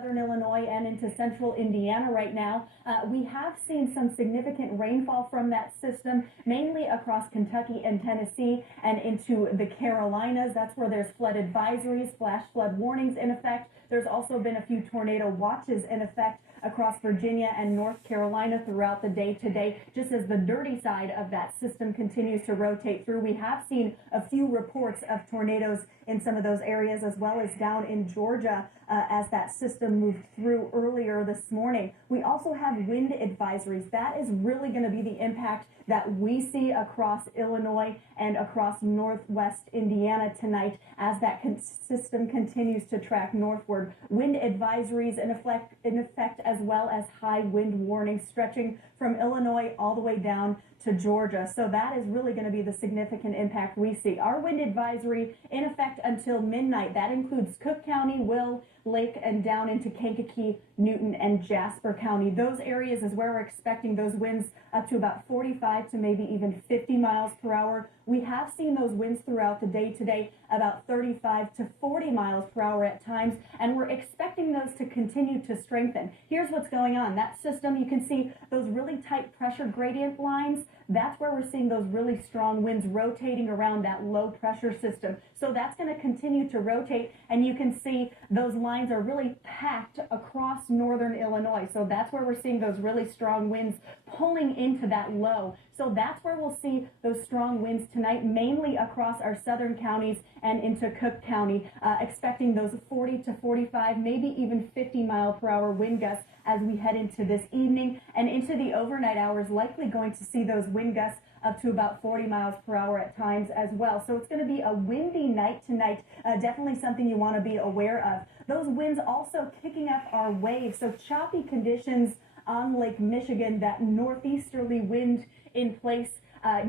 Southern Illinois and into central Indiana right now. We have seen some significant rainfall from that system, mainly across Kentucky and Tennessee and into the Carolinas. That's where there's flood advisories, flash flood warnings in effect. There's also been a few tornado watches in effect across Virginia and North Carolina throughout the day today. Just as the dirty side of that system continues to rotate through, we have seen a few reports of tornadoes in some of those areas, as well as down in Georgia as that system moved through earlier this morning. We also have wind advisories. That is really going to be the impact that we see across Illinois and across northwest Indiana tonight as that system continues to track northward. Wind advisories in effect, as well as high wind warnings stretching from Illinois all the way down to Georgia. So that is really going to be the significant impact we see. Our wind advisory in effect until midnight. That includes Cook County, Will, Lake, and down into Kankakee, Newton, and Jasper County. Those areas is where we're expecting those winds up to about 45 to maybe even 50 miles per hour. We have seen those winds throughout the day today, about 35 to 40 miles per hour at times, and we're expecting those to continue to strengthen. Here's what's going on. That system, you can see those really tight pressure gradient lines. That's where we're seeing those really strong winds rotating around that low pressure system. So that's going to continue to rotate, and you can see those lines are really packed across northern Illinois. So that's where we're seeing those really strong winds pulling into that low. So that's where we'll see those strong winds tonight, mainly across our southern counties and into Cook County, expecting those 40 to 45, maybe even 50 mile per hour wind gusts as we head into this evening and into the overnight hours, likely going to see those wind gusts up to about 40 miles per hour at times as well. So it's going to be a windy night tonight, definitely something you want to be aware of. Those winds also kicking up our waves, so choppy conditions on Lake Michigan, that northeasterly wind in place,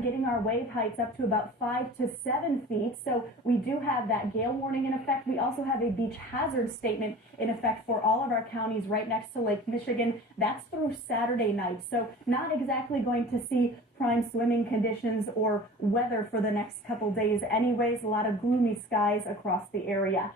getting our wave heights up to about 5 to 7 feet. So we do have that gale warning in effect. We also have a beach hazard statement in effect for all of our counties right next to Lake Michigan. That's through Saturday night. So not exactly going to see prime swimming conditions or weather for the next couple days anyways. A lot of gloomy skies across the area.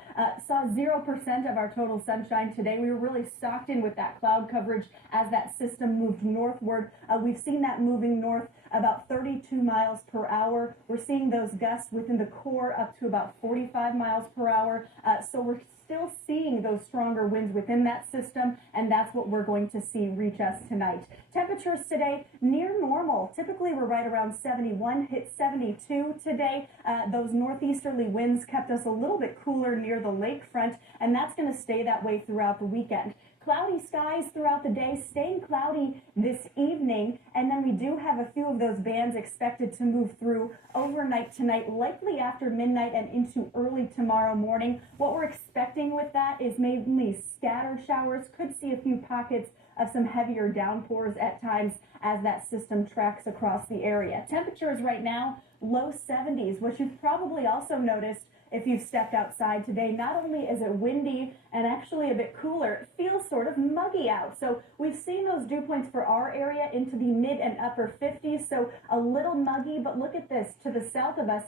Saw 0% of our total sunshine today. We were really stocked in with that cloud coverage as that system moved northward. We've seen that moving north about 32 miles per hour. We're seeing those gusts within the core up to about 45 miles per hour. So we're still seeing those stronger winds within that system, and that's what we're going to see reach us tonight. Temperatures today near normal. Typically we're right around 71, hit 72 today. Those northeasterly winds kept us a little bit cooler near the lakefront, and that's going to stay that way throughout the weekend. Cloudy skies throughout the day, staying cloudy this evening, and then we do have a few of those bands expected to move through overnight tonight, likely after midnight and into early tomorrow morning. What we're expecting with that is mainly scattered showers. Could see a few pockets of some heavier downpours at times as that system tracks across the area. Temperatures right now, low 70s, which you've probably also noticed if you've stepped outside today. Not only is it windy and actually a bit cooler, it feels sort of muggy out. So we've seen those dew points for our area into the mid and upper 50s, so a little muggy, but look at this, to the south of us,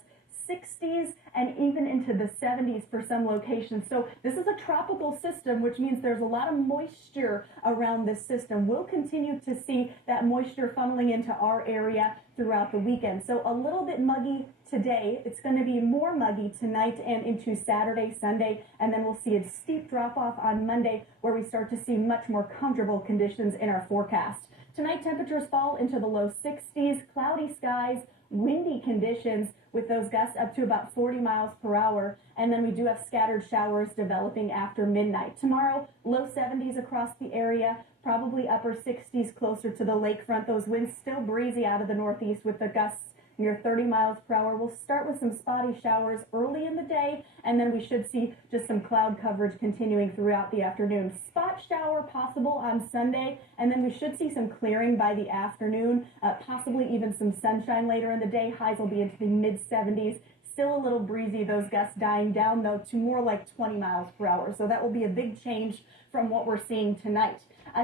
60s and even into the 70s for some locations. So this is a tropical system, which means there's a lot of moisture around this system. We'll continue to see that moisture funneling into our area throughout the weekend. So a little bit muggy today. It's going to be more muggy tonight and into Saturday, Sunday, and then we'll see a steep drop off on Monday where we start to see much more comfortable conditions in our forecast. Tonight, temperatures fall into the low 60s, cloudy skies, windy conditions with those gusts up to about 40 miles per hour, and then we do have scattered showers developing after midnight. Tomorrow, low 70s across the area, probably upper 60s closer to the lakefront. Those winds still breezy out of the northeast with the gusts near 30 miles per hour. We'll start with some spotty showers early in the day, and then we should see just some cloud coverage continuing throughout the afternoon. Spot shower possible on Sunday, and then we should see some clearing by the afternoon, possibly even some sunshine later in the day. Highs will be into the mid-70s. Still a little breezy, those gusts dying down, though, to more like 20 miles per hour. So that will be a big change from what we're seeing tonight.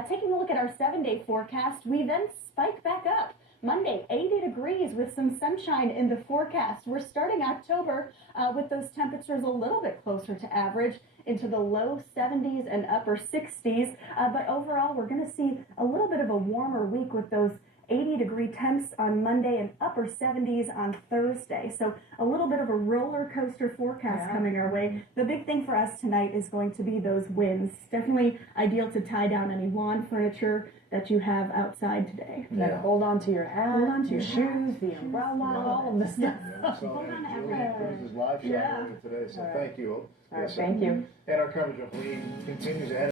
Taking a look at our 7-day forecast, we then spike back up. Monday, 80 degrees with some sunshine in the forecast. We're starting October with those temperatures a little bit closer to average. into the low 70s and upper 60s. But overall, we're going to see a little bit of a warmer week with those 80-degree temps on Monday and upper 70s on Thursday. So a little bit of a roller coaster forecast coming our way. The big thing for us tonight is going to be those winds. Definitely ideal to tie down any lawn furniture that you have outside today. You gotta hold on to your hat, Hold on to your your shoes, the umbrella, all of the stuff. So, Hold on to Julie everything. Cruz's live shot Yeah. earlier today, so All right. thank you. All right, Yes, thank you. And our coverage of Lee continues ahead.